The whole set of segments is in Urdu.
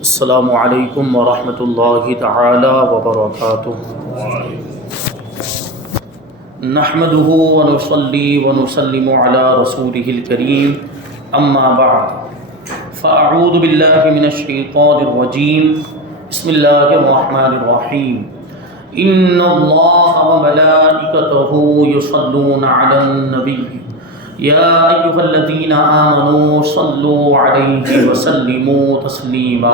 السلام علیکم ورحمۃ اللہ تعالی وبرکاتہ۔ نحمده ونصلی ونسلم علی رسولہ الکریم، اما بعد فاعوذ باللہ من الشیطان الرجیم، بسم اللہ الرحمن الرحیم۔ ان اللہ وملائکتہ یصلون علی النبی یا ایھا الذین آمنوا صلوا علیہ وسلموا تسلیما۔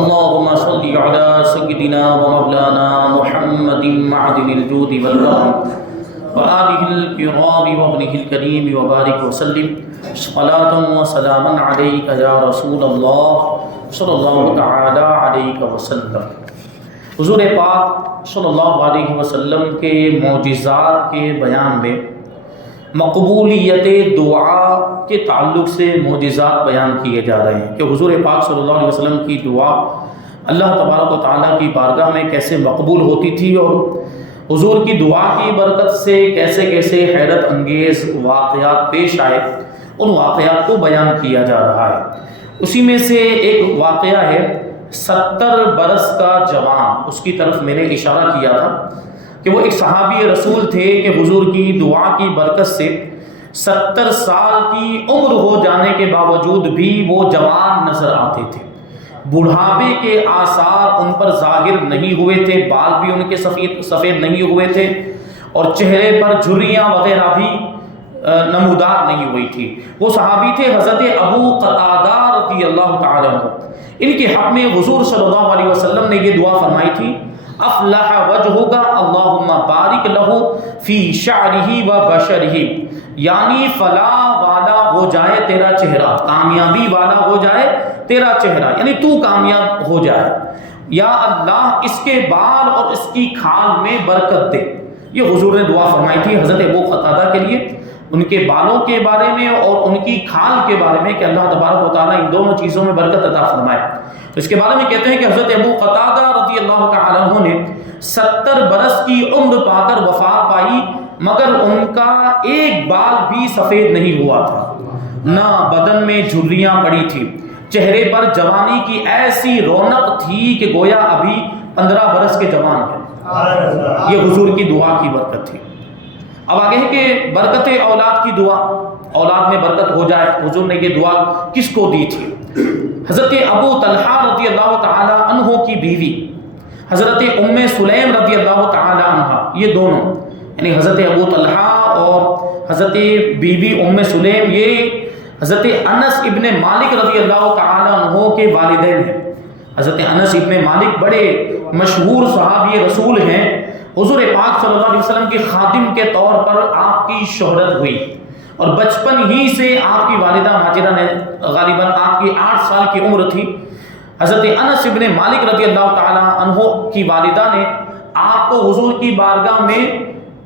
اللہم صل علی سیدنا ومولانا محمد معدن الجود والکرم وآلہ الکرام وابنہ الکریم وبارک وسلم صلاۃ وسلاما علیک یا رسول اللہ صلی اللہ تعالی علیہ وسلم۔ حضور پاک صلی اللہ علیہ وسلم کے معجزات کے بیان میں مقبولیت دعا کے تعلق سے معجزات بیان کیے جا رہے ہیں کہ حضور پاک صلی اللہ علیہ وسلم کی دعا اللہ تبارک و تعالیٰ کی بارگاہ میں کیسے مقبول ہوتی تھی، اور حضور کی دعا کی برکت سے کیسے کیسے حیرت انگیز واقعات پیش آئے، ان واقعات کو بیان کیا جا رہا ہے۔ اسی میں سے ایک واقعہ ہے 70 برس کا جوان، اس کی طرف میں نے اشارہ کیا تھا کہ وہ ایک صحابی رسول تھے کہ حضور کی دعا کی برکت سے 70 سال کی عمر ہو جانے کے باوجود بھی وہ جوان نظر آتے تھے، بڑھاپے کے آثار ان پر ظاہر نہیں ہوئے تھے، بال بھی ان کے سفید نہیں ہوئے تھے، اور چہرے پر جھریاں وغیرہ بھی نمودار نہیں ہوئی تھی۔ وہ صحابی تھے حضرت ابو قتادہ رضی اللہ تعالیٰ عنہ۔ ان کے حق میں حضور صلی اللہ علیہ وسلم نے یہ دعا فرمائی تھی، افلح وجہک اللہم بارک لہ فی شعرہ و بشرہ، یعنی فلاح والا ہو جائے تیرا چہرہ، کامیابی والا ہو جائے تیرا چہرہ، یعنی تو کامیاب ہو جائے، یا اللہ اس کے بال اور اس کی کھال میں برکت دے۔ یہ حضور نے دعا فرمائی تھی حضرت ابو قتادہ کے لیے، ان کے بالوں کے بارے میں اور ان کی کھال کے بارے میں کہ اللہ تبارک و تعالیٰ ان دونوں چیزوں میں برکت عطا فرمائے۔ تو اس کے بارے میں کہتے ہیں کہ حضرت ابو قتادہ رضی اللہ تعالیٰ عنہ نے 70 برس کی عمر پا کر وفات پائی، مگر ان کا ایک بال بھی سفید نہیں ہوا تھا، نہ بدن میں جھریاں پڑی تھی، چہرے پر جوانی کی ایسی رونق تھی کہ گویا ابھی 15 برس کے جوان ہیں۔ یہ حضور کی دعا کی برکت تھی۔ اب آگے ہے کہ برکت اولاد کی دعا، اولاد میں برکت ہو جائے، حضور نے یہ دعا کس کو دی تھی؟ حضرت ابو طلحہ رضی اللہ تعالی عنہ کی بیوی حضرت ام سلیم رضی اللہ تعالی عنہ، یہ دونوں یعنی حضرت ابو طلحہ اور حضرت بیوی ام سلیم، یہ حضرت انس ابن مالک رضی اللہ تعالی عنہ کے والدین ہیں۔ حضرت انس ابن مالک بڑے مشہور صحابی رسول ہیں، حضور پاک صلی اللہ علیہ وسلم کے خادم کے طور پر آپ کی شہرت ہوئی، اور بچپن ہی سے آپ کی والدہ ماجرہ نے غالباً آپ کی 8 سال کی عمر تھی، حضرت انس ابن مالک رضی اللہ تعالی عنہ کی والدہ نے آپ کو حضور کی بارگاہ میں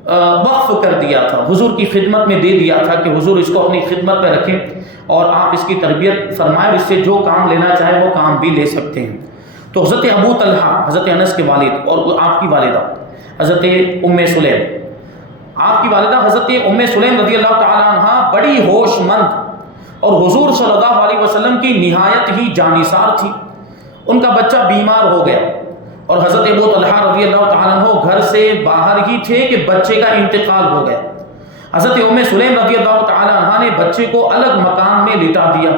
وقف کر دیا تھا، حضور کی خدمت میں دے دیا تھا کہ حضور اس کو اپنی خدمت پہ رکھیں اور آپ اس کی تربیت فرمائیں، اس سے جو کام لینا چاہے وہ کام بھی لے سکتے ہیں۔ تو حضرت ابو طلحہ حضرت انس کے والد اور آپ کی والدہ حضرت ام سلیم، آپ کی والدہ حضرت ام سلیم رضی اللہ تعالی عنہ بڑی ہوش مند اور حضور صلی اللہ علیہ وسلم کی نہایت ہی جانثار تھی۔ ان کا بچہ بیمار ہو گیا، اور حضرت ابو طلحہ رضی اللہ تعالیٰ عنہ گھر سے باہر ہی تھے کہ بچے کا انتقال ہو گیا۔ حضرت ام سلیم رضی اللہ تعالیٰ عنہ نے بچے کو الگ مکان میں لٹا دیا،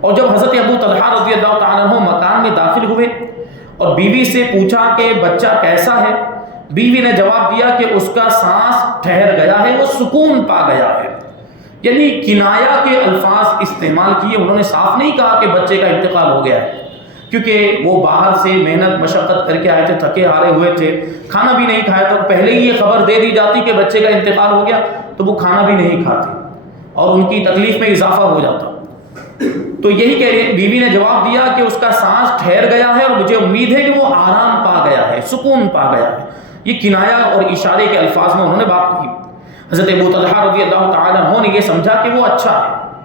اور جب حضرت ابو طلحہ رضی اللہ تعالیٰ عنہ مکان میں داخل ہوئے اور بیوی سے پوچھا کہ بچہ کیسا ہے، بیوی نے جواب دیا کہ اس کا سانس ٹھہر گیا ہے، وہ سکون پا گیا ہے، یعنی کنایا کے الفاظ استعمال کیے۔ انہوں نے صاف نہیں کہا کہ بچے کا انتقال ہو گیا ہے، کیونکہ وہ باہر سے محنت مشقت کر کے آئے تھے، تھکے ہارے ہوئے تھے، کھانا بھی نہیں کھایا، تو پہلے ہی یہ خبر دے دی جاتی کہ بچے کا انتقال ہو گیا تو وہ کھانا بھی نہیں کھاتے اور ان کی تکلیف میں اضافہ ہو جاتا۔ تو یہی کہ بیوی نے جواب دیا کہ اس کا سانس ٹھہر گیا ہے اور مجھے امید ہے کہ وہ آرام پا گیا ہے، سکون پا گیا ہے۔ یہ کنایا اور اشارے کے الفاظ میں انہوں نے بات کی۔ حضرت ابو طلحہ رضی اللہ تعالیٰ عنہ نے یہ سمجھا کہ وہ اچھا ہے،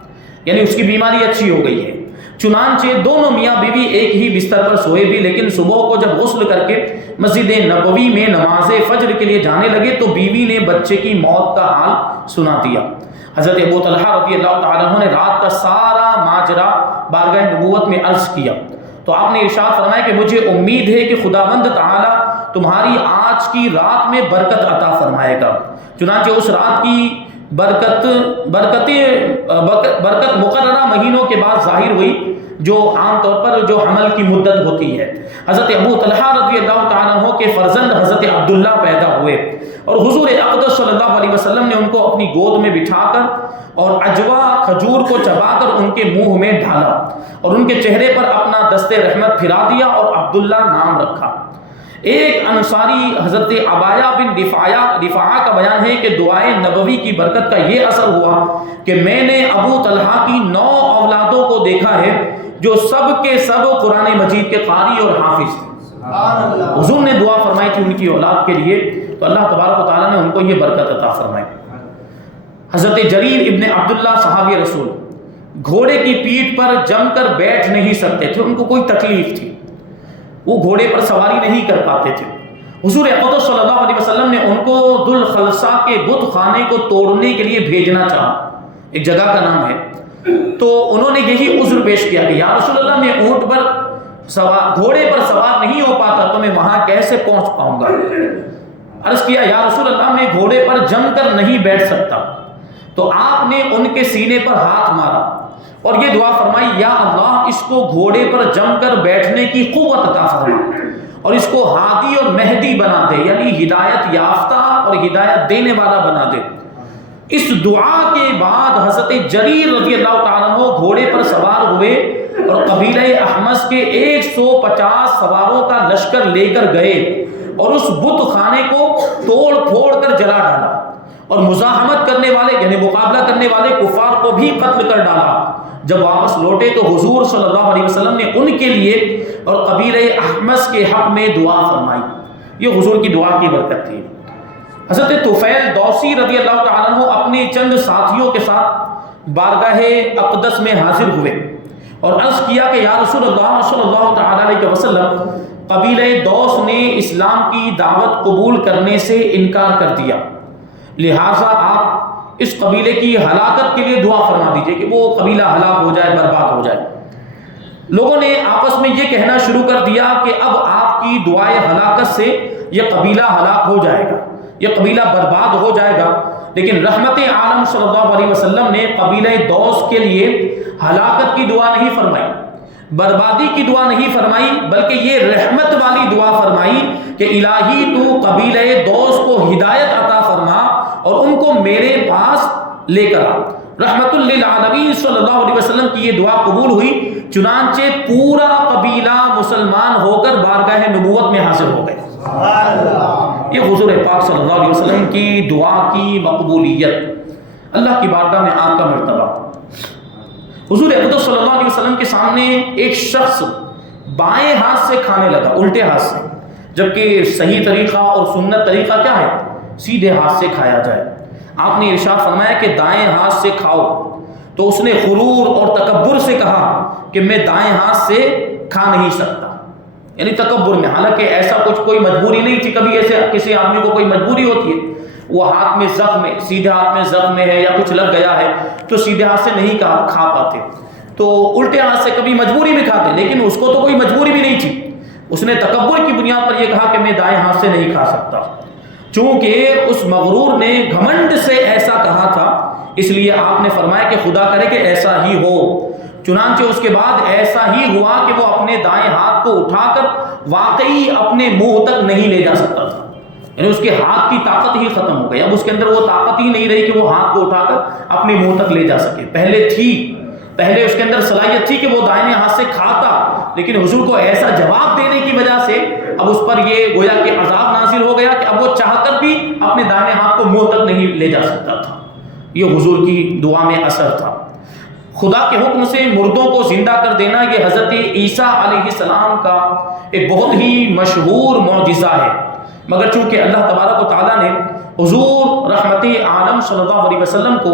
یعنی اس کی بیماری اچھی ہو گئی ہے۔ چنانچہ دونوں میاں بیوی ایک ہی بستر پر سوئے بھی، لیکن صبح کو جب غسل کر کے مسجد نبوی میں نماز فجر کے لیے جانے لگے تو بیوی نے بچے کی موت کا حال سنا دیا۔ حضرت ابو طلحہ رضی اللہ تعالیٰ عنہ نے رات کا سارا ماجرا بارگاہ نبوت میں عرض کیا تو آپ نے ارشاد فرمایا کہ مجھے امید ہے کہ خداوند تعالیٰ تمہاری آج کی رات میں برکت عطا فرمائے گا۔ چنانچہ اس رات کی برکت مقررہ مہینوں کے بعد ظاہر ہوئی جو عام طور پر جو حمل کی مدت ہوتی ہے۔ حضرت ابو طلحہ رضی اللہ تعالیٰ عنہ کے فرزند حضرت عبداللہ پیدا ہوئے اور حضور اقدس صلی اللہ علیہ وسلم نے ان کو اپنی گود میں بٹھا کر اور عجوا کھجور کو چبا کر ان کے منہ میں ڈالا اور ان کے چہرے پر اپنا دست رحمت پھرا دیا اور عبداللہ نام رکھا۔ ایک انصاری حضرت عبایہ بن رفاعہ کا بیان ہے کہ دعائے نبوی کی برکت کا یہ اثر ہوا کہ میں نے ابو طلحہ کی 9 اولادوں کو دیکھا ہے جو سب کے سب قرآن مجید کے قاری اور حافظ تھے۔ حضور نے دعا فرمائی تھی ان کی اولاد کے لیے تو اللہ تبارک و تعالیٰ نے ان کو یہ برکت عطا فرمائی۔ حضرت جریر ابن عبداللہ صحابی رسول گھوڑے کی پیٹھ پر جم کر بیٹھ نہیں سکتے تھے، ان کو کوئی تکلیف تھی، وہ گھوڑے پر سواری نہیں کر پاتے تھے۔ حضور اقدس صلی اللہ علیہ وسلم نے ان کو ذوالخلصہ کے بت خانے کو توڑنے کے لیے بھیجنا چاہا، ایک جگہ کا نام ہے، تو انہوں نے یہی عذر پیش کیا کہ یا رسول اللہ میں اونٹ پر گھوڑے پر سوار نہیں ہو پاتا تو میں وہاں کیسے پہنچ پاؤں گا۔ عرض کیا یا رسول اللہ میں گھوڑے پر جم کر نہیں بیٹھ سکتا، تو آپ نے ان کے سینے پر ہاتھ مارا اور یہ دعا فرمائی یا اللہ اس کو گھوڑے پر جم کر بیٹھنے کی قوت عطا فرما اور اس کو ہادی اور مہدی بنا دے، یعنی ہدایت یافتہ اور ہدایت دینے والا بنا دے۔ اس دعا کے بعد حضرت جریر رضی اللہ تعالیٰ عنہ گھوڑے پر سوار ہوئے اور قبیلہ احمس کے 150 سواروں کا لشکر لے کر گئے اور اس بت خانے کو توڑ پھوڑ کر جلا ڈالا اور مزاحمت کرنے والے یعنی مقابلہ کرنے والے کفار کو بھی قتل کر ڈالا۔ جب واپس لوٹے تو حضور صلی اللہ علیہ وسلم نے ان کے لیے اور قبیلہ احمس کے حق میں دعا فرمائی، یہ حضور کی دعا کی برکت تھی۔ حضرت طفیل دوسی رضی اللہ تعالیٰ عنہ اپنے چند ساتھیوں کے ساتھ بارگاہ اقدس میں حاضر ہوئے اور عرض کیا کہ یا رسول اللہ صلی اللہ تعالیٰ علیہ وسلم قبیلہ دوس نے اسلام کی دعوت قبول کرنے سے انکار کر دیا، لہٰذا آپ اس قبیلے کی ہلاکت کے لیے دعا فرما دیجئے کہ وہ قبیلہ ہلاک ہو جائے، برباد ہو جائے۔ لوگوں نے آپس میں یہ کہنا شروع کر دیا کہ اب آپ کی دعائے ہلاکت سے یہ قبیلہ ہلاک ہو جائے گا، یہ قبیلہ برباد ہو جائے گا، لیکن رحمت عالم صلی اللہ علیہ وسلم نے قبیلہ دوس کے لیے ہلاکت کی دعا نہیں فرمائی، بربادی کی دعا نہیں فرمائی، بلکہ یہ رحمت والی دعا فرمائی کہ الہی تو قبیلہ دوس کو ہدایت عطا فرما اور ان کو میرے پاس لے کر آ۔ رحمت للعالمین صلی اللہ علیہ وسلم کی یہ دعا قبول ہوئی، چنانچہ پورا قبیلہ مسلمان ہو کر بارگاہ نبوت میں حاضر ہو گئے۔ یہ حضور پاک صلی اللہ علیہ وسلم کی دعا کی مقبولیت، اللہ کی بارگاہ میں آپ کا مرتبہ۔ حضور اقدس صلی اللہ علیہ وسلم کے سامنے ایک شخص بائیں ہاتھ سے کھانے لگا، الٹے ہاتھ سے، جبکہ صحیح طریقہ اور سنت طریقہ کیا ہے؟ سیدھے ہاتھ سے کھایا جائے۔ آپ نے ارشاد فرمایا کہ دائیں ہاتھ سے کھاؤ، تو اس نے غرور اور تکبر سے کہا کہ میں دائیں ہاتھ سے کھا نہیں سکتا، یعنی تکبر میں، حالانکہ ایسا کچھ کوئی مجبوری نہیں تھی، کبھی ایسے کسی آدمی کو کوئی مجبوری ہوتی ہے، وہ ہاتھ میں زخم ہے، سیدھے ہاتھ میں زخم ہے یا کچھ لگ گیا ہے تو سیدھے ہاتھ سے نہیں کھا پاتے، تو الٹے ہاتھ سے کبھی مجبوری میں کھاتے، لیکن اس کو تو کوئی مجبوری بھی نہیں تھی، اس نے تکبر کی بنیاد پر یہ کہا کہ میں دائیں ہاتھ سے نہیں کھا سکتا۔ چونکہ اس مغرور نے گھمنڈ سے ایسا کہا تھا، اس لیے آپ نے فرمایا کہ خدا کرے کہ ایسا ہی ہو۔ چنانچہ اس کے بعد ایسا ہی ہوا کہ وہ اپنے دائیں ہاتھ کو اٹھا کر واقعی اپنے منہ تک نہیں لے جا سکتا تھا، یعنی اس کے ہاتھ کی طاقت ہی ختم ہو گئی، اب اس کے اندر وہ طاقت ہی نہیں رہی کہ وہ ہاتھ کو اٹھا کر اپنے منہ تک لے جا سکے۔ پہلے اس کے اندر صلاحیت تھی کہ وہ دائیں ہاتھ سے کھاتا، لیکن حضور کو ایسا جواب دینے کی وجہ سے اب اس پر یہ گویا کہ عذاب نازل ہو گیا کہ اب وہ چاہ کر بھی اپنے دائیں ہاتھ کو منہ تک نہیں لے جا سکتا تھا۔ یہ حضور کی دعا میں اثر تھا۔ خدا کے حکم سے مردوں کو زندہ کر دینا یہ حضرت عیسیٰ علیہ السلام کا ایک بہت ہی مشہور معجزہ ہے، مگر چونکہ اللہ تبارک و تعالیٰ نے حضور رحمت عالم صلی اللہ علیہ وسلم کو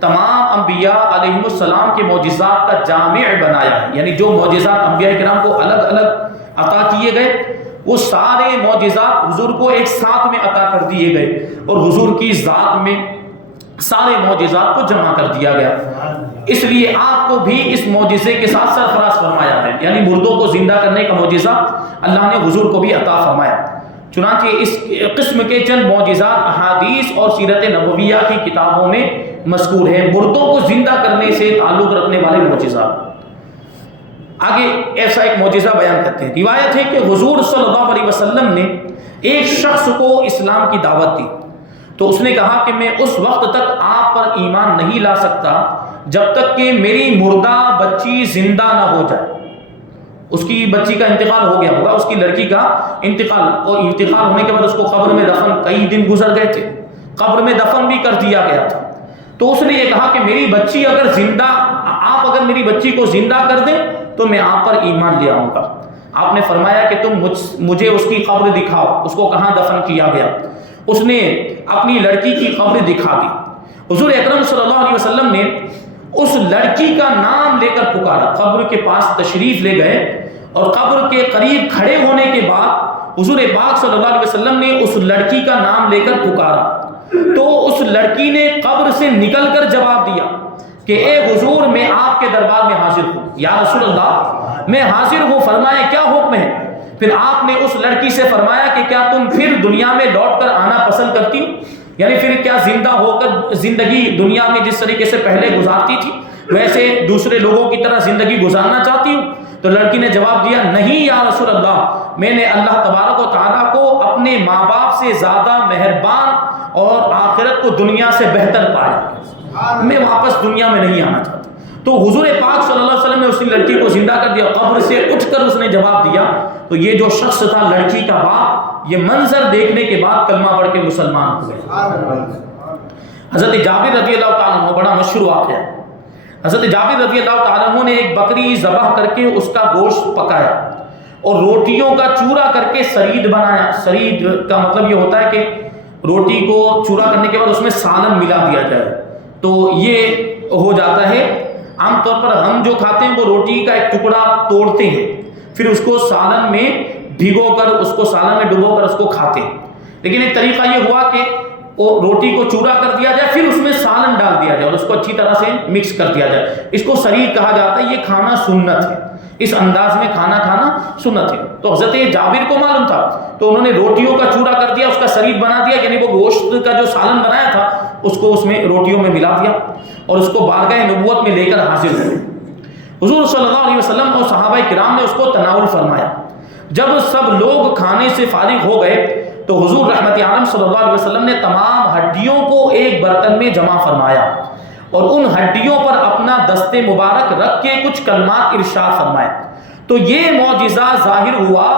تمام انبیاء علیہ السلام کے معجزات کا جامع بنایا ہے، یعنی جو معجزات انبیاء کرام کو الگ الگ عطا کیے گئے وہ سارے معجزات حضور کو ایک ساتھ میں عطا کر دیے گئے، اور حضور کی ذات میں سارے معجزات کو جمع کر دیا گیا. اس لیے آپ کو بھی اس معجزے کے ساتھ سرفراز فرمایا ہے، یعنی مردوں کو زندہ کرنے کا معجزہ اللہ نے حضور کو بھی عطا فرمایا. چنانچہ اس قسم کے چند معجزات احادیث اور سیرت نبویہ کی کتابوں میں مذکور ہیں، مردوں کو زندہ کرنے سے تعلق رکھنے والے معجزات. آگے ایسا ایک معجزہ بیان کرتے ہیں. روایت ہے کہ حضور صلی اللہ علیہ وسلم نے ایک شخص کو اسلام کی دعوت دی تو اس نے کہا کہ میں اس وقت تک آپ پر ایمان نہیں لا سکتا جب تک کہ میری مردہ بچی زندہ نہ ہو جائے. اس کی بچی کا انتقال ہو گیا ہوگا، اس کی لڑکی کا انتقال، اور انتقال ہونے کے بعد اس کو قبر میں دفن، کئی دن گزر گئے تھے، قبر میں دفن بھی کر دیا گیا تھا. تو اس نے یہ کہا کہ میری بچی اگر زندہ، آپ اگر میری بچی کو زندہ کر دیں تو میں آپ پر ایمان لے آؤں گا. آپ نے فرمایا کہ تم مجھے اس کی قبر دکھاؤ، اس کو کہاں دفن کیا گیا. اس نے اپنی لڑکی کی قبر دکھا دی. حضور اکرم صلی اللہ علیہ وسلم نے اس لڑکی کا نام لے کر پکارا، قبر کے پاس تشریف لے گئے اور قبر کے قریب کھڑے ہونے کے بعد حضور پاک صلی اللہ علیہ وسلم نے اس لڑکی کا نام لے کر پکارا تو اس لڑکی نے قبر سے نکل کر جواب دیا کہ اے حضور میں آپ کے دربار میں حاضر ہوں. یا رسول اللہ میں حاضر ہوں، فرمائے کیا حکم ہے. پھر آپ نے اس لڑکی سے فرمایا کہ کیا تم پھر دنیا میں لوٹ کر آنا پسند کرتی ہو، یعنی پھر کیا زندہ ہو کر زندگی دنیا میں جس طریقے سے پہلے گزارتی تھی ویسے دوسرے لوگوں کی طرح زندگی گزارنا چاہتی ہوں. تو لڑکی نے جواب دیا نہیں یا رسول اللہ، میں نے اللہ تبارک و تعالیٰ کو اپنے ماں باپ سے زیادہ مہربان اور آخرت کو دنیا سے بہتر پایا، میں واپس دنیا میں نہیں آنا چاہتا. تو حضور پاک صلی اللہ علیہ وسلم نے اس لڑکی کو زندہ کر دیا، قبر سے اٹھ کر اس نے جواب دیا. تو یہ جو شخص تھا لڑکی کا باپ، یہ منظر دیکھنے کے بعد کلمہ پڑھ کے مسلمان ہو گئے. حضرت جابر رضی اللہ تعالیٰ عنہ، بڑا مشہور واقعہ ہے. حضرت جابر رضی اللہ تعالیٰ عنہ نے ایک بکری ذبح کر کے اس کا گوشت پکایا اور روٹیوں کا چورا کر کے سرید بنایا. سرید کا مطلب یہ ہوتا ہے کہ روٹی کو چورا کرنے کے بعد اس میں سالن ملا دیا جائے. تو یہ ہو جاتا ہے. عام طور پر ہم جو کھاتے ہیں وہ روٹی کا ایک ٹکڑا توڑتے ہیں، پھر اس کو سالن میں بھگو کر، اس کو سالن میں ڈبو کر اس کو کھاتے ہیں. لیکن ایک طریقہ یہ ہوا کہ روٹی کو چورا کر دیا جائے، پھر اس میں سالن ڈال دیا جائے اور اس کو اچھی طرح سے مکس کر دیا جائے. اس کو سرید کہا جاتا ہے. یہ کھانا سنت ہے، اس انداز میں کھانا کھانا سنت ہے. تو حضرت جابر کو معلوم تھا تو انہوں نے روٹیوں کا چورا کر دیا، اس کا سرید بنا دیا، یعنی وہ گوشت کا جو سالن بنایا تھا اس کو اس میں روٹیوں میں ملا دیا اور اس کو بارگاہ نبوت میں لے کر حاضر ہوئے. حضور صلی اللہ علیہ وسلم اور صحابہ کرام نے اس کو تناول فرمایا. جب سب لوگ کھانے سے فارغ ہو گئے تو حضور رحمت عالم صلی اللہ علیہ وسلم نے تمام ہڈیوں کو ایک برتن میں جمع فرمایا اور ان ہڈیوں پر اپنا دست مبارک رکھ کے کچھ کلمات ارشاد فرمائے. تو یہ معجزہ ظاہر ہوا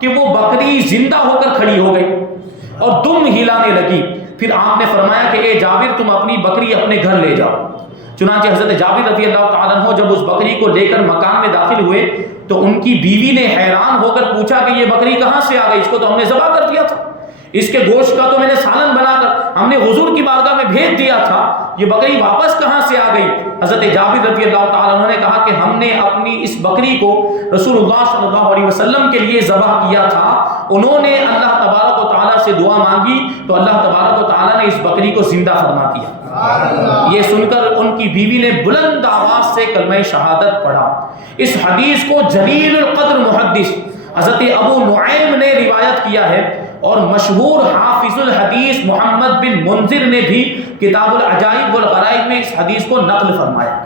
کہ وہ بکری زندہ ہو کر کھڑی ہو گئی اور دم ہلانے لگی. پھر آپ نے فرمایا کہ اے جابر تم اپنی بکری اپنے گھر لے جاؤ. چنانچہ حضرت جابر رضی اللہ تعالیٰ عنہ جب اس بکری کو لے کر مکان میں داخل ہوئے تو ان کی بیوی نے حیران ہو کر پوچھا کہ یہ بکری کہاں سے آ گئی، اس کو تو ہم نے ذبح کر دیا تھا، اس کے گوشت کا تو میں نے سالن بنا کر ہم نے حضور کی بارگاہ میں بھیج دیا تھا، یہ بکری واپس کہاں سے آ گئی. حضرت جابر رضی اللہ تعالیٰ عنہ نے کہا کہ ہم نے اپنی اس بکری کو رسول اللہ صلی اللہ علیہ وسلم کے لیے ذبح کیا تھا، انہوں نے اللہ تبارک و تعالیٰ سے دعا مانگی تو اللہ تبارک و تعالیٰ نے اس بکری کو زندہ فرما دیا. یہ سن کر ان کی بیوی نے بلند آواز سے کلمہ شہادت پڑھا. اس حدیث کو جلیل القدر محدث حضرت ابو نعیم نے روایت کیا ہے اور مشہور حافظ الحدیث محمد بن منذر نے بھی کتاب العجائب والغرائب میں اس حدیث کو نقل فرمایا.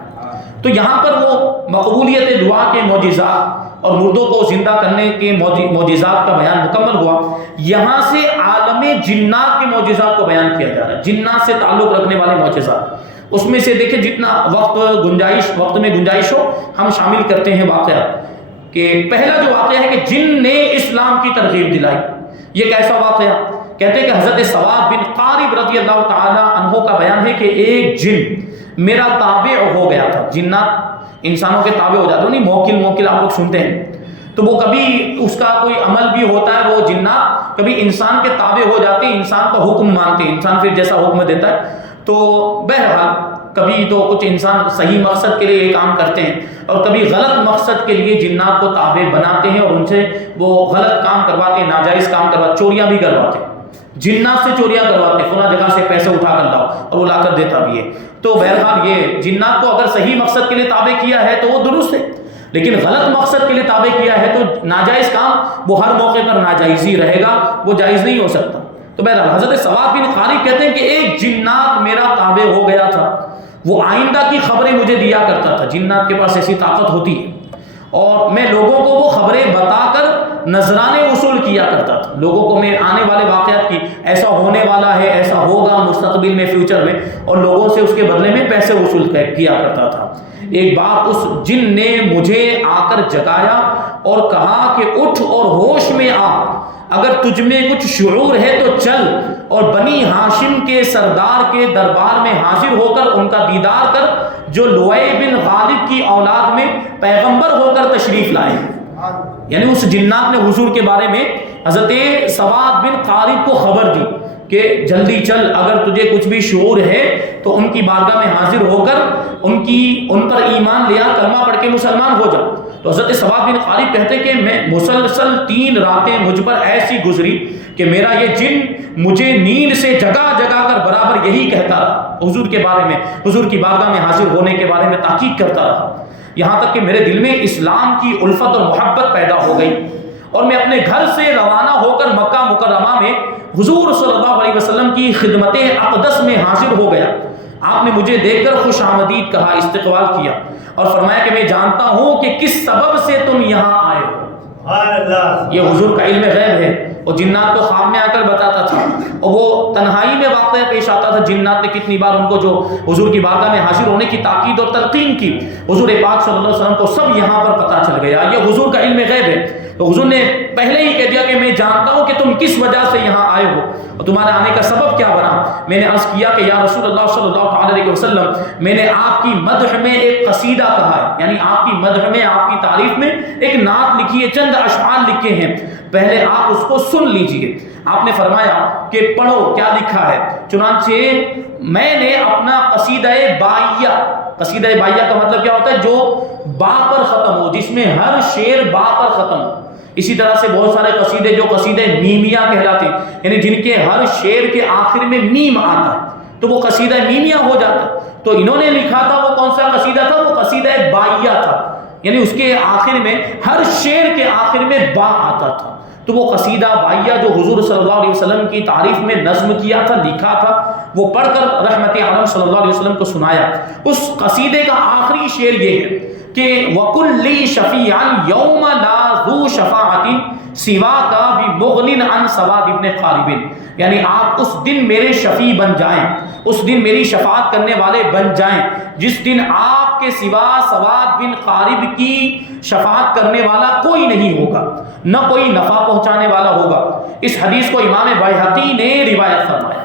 تو یہاں پر وہ مقبولیت دعا کے معجزات اور مردوں کو زندہ کرنے کے معجزات کا بیان مکمل ہوا. یہاں سے عالم جنات کے معجزات کو بیان کیا جا رہا ہے، جنات سے تعلق رکھنے والے معجزات. اس میں سے دیکھیں جتنا وقت میں گنجائش ہو ہم شامل کرتے ہیں واقعہ. کہ پہلا جو واقعہ ہے کہ جن نے اسلام کی ترغیب دلائی. یہ کیسا واقعہ؟ کہتے ہیں کہ حضرت ثواب بن قارب رضی اللہ تعالی عنہ کا بیان ہے کہ ایک جن میرا تابع ہو گیا تھا. جنات انسانوں کے تابع ہو جاتے ہیں، نہیں موکل آپ لوگ سنتے ہیں، تو وہ کبھی اس کا کوئی عمل بھی ہوتا ہے، وہ جنات کبھی انسان کے تابع ہو جاتے ہیں، انسان کا حکم مانتے ہیں، انسان پھر جیسا حکم دیتا ہے. تو بہرحال کبھی تو کچھ انسان صحیح مقصد کے لیے یہ کام کرتے ہیں اور کبھی غلط مقصد کے لیے جنات کو تابع بناتے ہیں اور ان سے وہ غلط کام کرواتے ہیں، ناجائز کام کرواتے، چوریاں بھی کرواتے ہیں. جنات سے چوریاں کرواتے، فلاں جگہ سے پیسے اٹھا کر لاؤ، اور وہ لا کر دیتا بھی ہے۔ تو بہرحال یہ جنات کو اگر صحیح مقصد کے لیے تابع کیا ہے تو وہ درست ہے، لیکن غلط مقصد کے لیے تابع کیا ہے تو ناجائز کام وہ ہر موقع پر ناجائز ہی رہے گا، وہ جائز نہیں ہو سکتا۔ تو بہرحال حضرت ثواب بن قارب کہتے ہیں کہ ایک جنات میرا تابع ہو گیا تھا، وہ آئندہ کی خبریں مجھے دیا کرتا تھا۔ جنات کے پاس ایسی طاقت ہوتی ہے، اور میں لوگوں کو وہ خبریں بتا کر نذرانے وصول کیا کرتا تھا، لوگوں کو میں آنے والے واقعات کی، ایسا ہونے والا ہے، ایسا ہوگا مستقبل میں، فیوچر میں، اور لوگوں سے اس کے بدلے میں پیسے وصول کیا کرتا تھا۔ ایک بار اس جن نے مجھے آ کر جگایا اور کہا کہ اٹھ اور ہوش میں آ، اگر تجھ میں کچھ شعور ہے تو چل اور بنی ہاشم کے سردار کے دربار میں حاضر ہو کر ان کا دیدار کر، جو لؤی بن غالب کی اولاد میں پیغمبر ہو کر تشریف لائے۔ یعنی اس جنات نے حضور کے بارے میں حضرت ثواب بن قارب کو خبر دی کہ جلدی چل، اگر تجھے کچھ بھی شعور ہے تو ان کی بارگاہ میں حاضر ہو کر ان پر ایمان لیا، کلمہ پڑھ کے مسلمان ہو جا۔ تو حضرت ثواب بن قارب کہتے کہ میں مسلسل 3 راتیں مجھ پر ایسی گزری کہ میرا یہ جن مجھے نیند سے جگا جگا کر برابر یہی کہتا رہا، حضور کے بارے میں، حضور کی بارگاہ میں حاضر ہونے کے بارے میں تاکید کرتا رہا، یہاں تک کہ میرے دل میں اسلام کی الفت اور محبت پیدا ہو گئی، اور میں اپنے گھر سے روانہ ہو کر مکہ مکرمہ میں حضور صلی اللہ علیہ وسلم کی خدمت اقدس میں حاضر ہو گیا۔ آپ نے مجھے دیکھ کر خوش آمدید کہا، استقبال کیا، اور فرمایا کہ میں جانتا ہوں کہ کس سبب سے تم یہاں آئے ہو۔ یہ حضور کا علم غیب ہے، اور جنات کو خواب میں آ کر بتاتا تھا، اور وہ تنہائی میں واقعہ پیش آتا تھا۔ جنات نے کتنی بار ان کو جو حضور کی بارگاہ میں حاضر ہونے کی تاکید اور تلقین کی، حضور پاک صلی اللہ علیہ وسلم کو سب یہاں پر پتہ چل گیا، یہ حضور کا علم غیب ہے۔ تو حضور نے پہلے ہی کہہ دیا کہ میں جانتا ہوں کہ تم کس وجہ سے یہاں آئے ہو اور تمہارے آنے کا سبب کیا بنا۔ میں نے عرض کیا کہ یا رسول اللہ صلی اللہ علیہ وسلم، میں نے آپ کی مدح میں ایک قصیدہ کہا ہے، یعنی آپ کی مدح میں، آپ کی تعریف میں ایک نعت لکھی ہے، چند اشعار لکھے ہیں، پہلے آپ اس کو سن لیجئے۔ آپ نے فرمایا کہ پڑھو کیا لکھا ہے۔ چنانچہ میں نے اپنا قصیدہ بائیہ، قصیدہ بائیہ کا مطلب کیا ہوتا ہے؟ جو با پر ختم ہو، جس میں ہر شعر با پر ختم ہو۔ اسی طرح سے بہت سارے قصیدے جو قصیدے میمیہ کہلاتے ہیں، یعنی جن کے ہر شعر کے آخر میں میم آتا ہے، تو وہ قصیدہ میمیہ ہو جاتا ہے۔ تو انہوں نے لکھا تھا، وہ کون سا قصیدہ تھا؟ وہ قصیدہ بائیہ تھا، یعنی اس کے آخر میں، ہر شعر کے آخر میں با آتا تھا۔ تو وہ قصیدہ بائیہ جو حضور صلی اللہ علیہ وسلم کی تعریف میں نظم کیا تھا، لکھا تھا، وہ پڑھ کر رحمت عالم صلی اللہ علیہ وسلم کو سنایا۔ اس قصیدے کا آخری شعر یہ ہے کہ وَقُلْ لِي شَفِيعًا يَوْمَ لَا ذُو شَفَاعَةٍ سِوَاكَ بِمُغْنٍ عَنْ سَوَادِ ابْنِ قَارِبٍ، یعنی آپ اس دن میرے شفیع بن جائیں، اس دن میری شفاعت کرنے والے بن جائیں، جس دن آپ کے سوا سواد بن قارب کی شفاعت کرنے والا کوئی نہیں ہوگا، نہ کوئی نفع پہنچانے والا ہوگا۔ اس حدیث کو امام بیہقی نے روایت فرمایا۔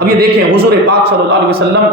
اب یہ دیکھیں، حضور پاک صلی اللہ علیہ وسلم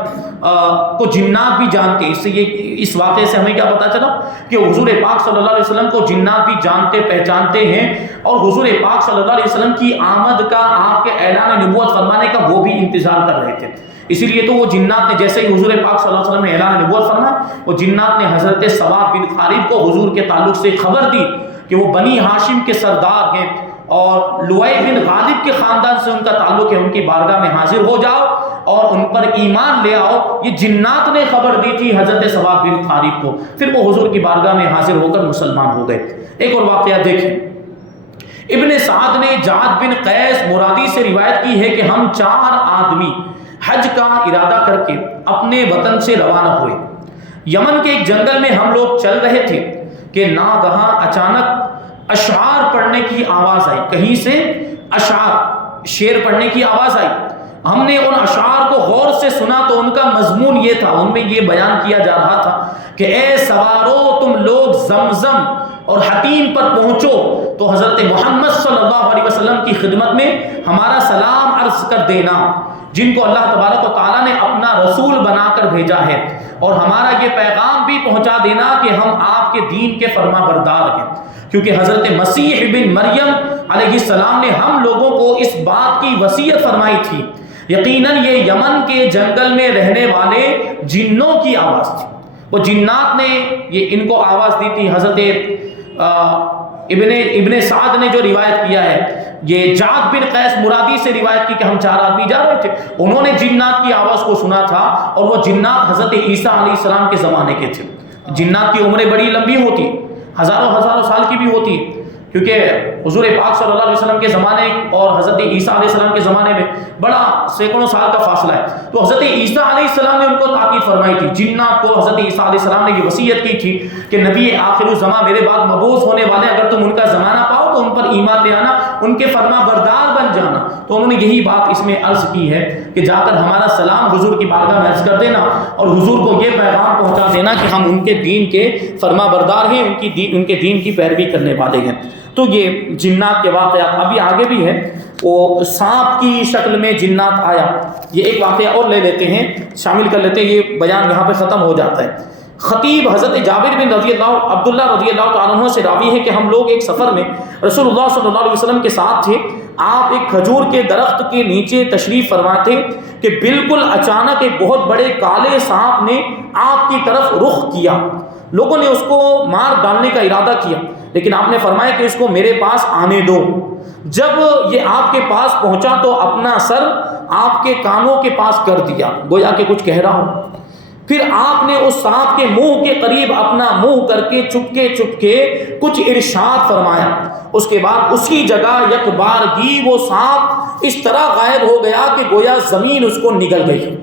کو جنات بھی جانتے، اس سے اس واقعے سے ہمیں کیا پتہ چلا کہ حضور پاک صلی اللہ علیہ وسلم کو جنات بھی جانتے پہچانتے ہیں، اور حضور پاک صلی اللہ علیہ وسلم کی آمد کا، آپ کے اعلان نبوت فرمانے کا وہ بھی انتظار کر رہے تھے۔ اسی لیے تو وہ جنات نے، جیسے ہی حضور پاک صلی اللہ علیہ وسلم نے اعلان نبوت فرمایا، وہ جنات نے حضرت ثواب بن قارب کو حضور کے تعلق سے خبر دی کہ وہ بنی ہاشم کے سردار ہیں، اور لؤی بن غالب کے خاندان سے ان کا تعلق ہے، ان کی بارگاہ میں حاضر ہو جاؤ اور ان پر ایمان لے آؤ۔ یہ جنات نے خبر دی تھی حضرت ثواب بن قارب کو، پھر وہ حضور کی بارگاہ میں حاضر ہو کر مسلمان ہو گئے۔ ایک اور واقعہ دیکھیں، ابن سعد نے جعد بن قیس مرادی سے روایت کی ہے کہ ہم 4 آدمی حج کا ارادہ کر کے اپنے وطن سے روانہ ہوئے۔ یمن کے ایک جنگل میں ہم لوگ چل رہے تھے کہ ناگہاں اچانک اشعار پڑھنے کی آواز آئی، کہیں سے اشعار، شعر پڑھنے کی آواز آئی۔ ہم نے ان اشعار کو غور سے سنا تو ان کا مضمون یہ تھا، ان میں یہ بیان کیا جا رہا تھا کہ اے سوارو، تم لوگ زمزم اور حتیم پر پہنچو تو حضرت محمد صلی اللہ علیہ وسلم کی خدمت میں ہمارا سلام عرض کر دینا، جن کو اللہ تبارک و تعالیٰ نے اپنا رسول بنا کر بھیجا ہے، اور ہمارا یہ پیغام بھی پہنچا دینا کہ ہم آپ کے دین کے فرما بردار ہیں، کیونکہ حضرت مسیح بن مریم علیہ السلام نے ہم لوگوں کو اس بات کی وصیت فرمائی تھی۔ یقیناً یہ یمن کے جنگل میں رہنے والے جنوں کی آواز تھی، وہ جنات نے یہ ان کو آواز دی تھی۔ حضرت ابن سعد نے جو روایت کیا ہے یہ جعد بن قیس مرادی سے روایت کی کہ ہم 4 آدمی جا رہے تھے، انہوں نے جنات کی آواز کو سنا تھا، اور وہ جنات حضرت عیسیٰ علیہ السلام کے زمانے کے تھے۔ جنات کی عمریں بڑی لمبی ہوتی، ہزاروں سال کی بھی ہوتی ہے، کیونکہ حضور پاک صلی اللہ علیہ وسلم کے زمانے اور حضرت عیسیٰ علیہ السلام کے زمانے میں بڑا سینکڑوں سال کا فاصلہ ہے۔ تو حضرت عیسیٰ علیہ السلام نے ان کو تاکید فرمائی تھی، جنات کو حضرت عیسیٰ علیہ السلام نے یہ وصیت کی تھی کہ نبی آخر الزمان میرے بعد مبعوث ہونے والے، اگر تم ان کا زمانہ پاؤ تو ان پر ایمان لے آنا، ان کے فرما بردار بن جانا۔ تو انہوں نے یہی بات اس میں عرض کی ہے کہ جا کر ہمارا سلام حضور کی بارگاہ میں عرض کر دینا، اور حضور کو یہ پیغام پہنچا دینا کہ ہم ان کے دین کے فرما بردار ہیں، ان کے دین کی پیروی کرنے والے ہیں۔ تو یہ جنات کے واقعات ابھی آگے بھی ہے، وہ سانپ کی شکل میں جنات آیا، یہ ایک واقعہ اور لے لیتے ہیں، شامل کر لیتے ہیں، یہ بیان یہاں پہ ختم ہو جاتا ہے۔ خطیب حضرت جابر بن عبداللہ رضی اللہ تعالیٰ عنہ سے راوی ہے کہ ہم لوگ ایک سفر میں رسول اللہ صلی اللہ علیہ وسلم کے ساتھ تھے، آپ ایک کھجور کے درخت کے نیچے تشریف فرما تھے کہ بالکل اچانک ایک بہت بڑے کالے سانپ نے آپ کی طرف رخ کیا، لوگوں نے اس کو مار ڈالنے کا ارادہ کیا، لیکن آپ نے فرمایا کہ اس کو میرے پاس آنے دو۔ جب یہ آپ کے پاس پہنچا تو اپنا سر آپ کے کانوں کے پاس کر دیا، گویا کہ کچھ کہہ رہا ہوں۔ پھر آپ نے اس سانپ کے منہ کے قریب اپنا منہ کر کے چپکے کچھ ارشاد فرمایا، اس کے بعد اسی جگہ یک بارگی وہ سانپ اس طرح غائب ہو گیا کہ گویا زمین اس کو نگل گئی۔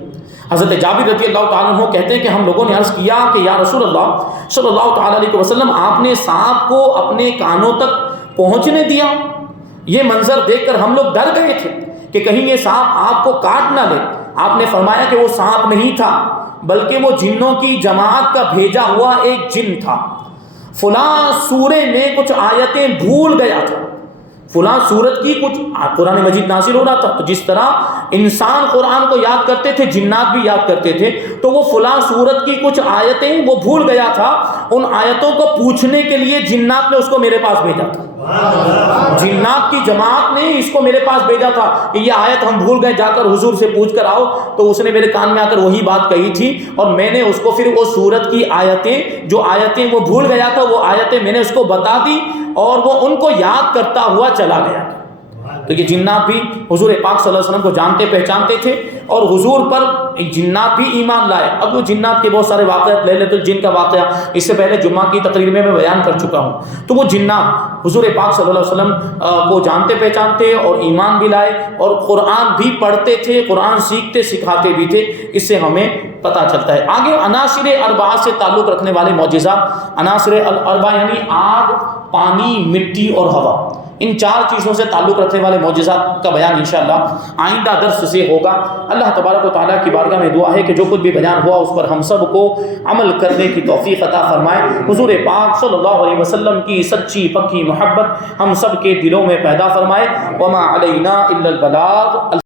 حضرت جابر رضی اللہ تعالیٰ عنہ کہتے ہیں کہ ہم لوگوں نے عرض کیا کہ یا رسول اللہ صلی اللہ تعالیٰ علیہ وسلم، آپ نے سانپ کو اپنے کانوں تک پہنچنے دیا؟ یہ منظر دیکھ کر ہم لوگ ڈر گئے تھے کہ کہیں یہ سانپ آپ کو کاٹ نہ لے۔ آپ نے فرمایا کہ وہ سانپ نہیں تھا، بلکہ وہ جنوں کی جماعت کا بھیجا ہوا ایک جن تھا، فلاں سورے میں کچھ آیتیں بھول گیا تھا، فلاں سورت کی کچھ قرآن مجید نازل ہو رہا تھا، تو جس طرح انسان قرآن کو یاد کرتے تھے جنات بھی یاد کرتے تھے، تو وہ فلاں سورت کی کچھ آیتیں وہ بھول گیا تھا، ان آیتوں کو پوچھنے کے لیے جنات نے اس کو میرے پاس بھیجا تھا، جنات کی جماعت نے اس کو میرے پاس بھیجا تھا کہ یہ آیت ہم بھول گئے، جا کر حضور سے پوچھ کر آؤ۔ تو اس نے میرے کان میں آ کر وہی بات کہی تھی، اور میں نے اس کو پھر وہ سورت کی آیتیں، جو آیتیں وہ بھول گیا تھا، وہ آیتیں میں نے اس کو بتا دی، اور وہ ان کو یاد کرتا ہوا چلا گیا۔ تو یہ جنات بھی حضور پاک صلی اللہ علیہ وسلم کو جانتے پہچانتے تھے، اور حضور پر جنات بھی ایمان لائے۔ اب وہ جنات کے بہت سارے واقعات لے لیں تو جن کا واقعہ اس سے پہلے جمعہ کی تقریر میں بیان کر چکا ہوں۔ تو وہ جنات حضور پاک صلی اللہ علیہ وسلم کو جانتے پہچانتے اور ایمان بھی لائے، اور قرآن بھی پڑھتے تھے، قرآن سیکھتے سکھاتے بھی تھے، اس سے ہمیں پتہ چلتا ہے۔ آگے عناصر اربعہ سے تعلق رکھنے والے معجزات، عناصر اربعہ یعنی آگ، پانی، مٹی اور ہوا، ان 4 چیزوں سے تعلق رکھنے والے معجزات کا بیان انشاءاللہ آئندہ درس سے ہوگا۔ اللہ تبارک و تعالیٰ کی بارگاہ میں دعا ہے کہ جو کچھ بھی بیان ہوا اس پر ہم سب کو عمل کرنے کی توفیق عطا فرمائے۔ حضور پاک صلی اللہ علیہ وسلم کی سچی پکی محبت ہم سب کے دلوں میں پیدا فرمائے۔ وما علینا الا البلاغ۔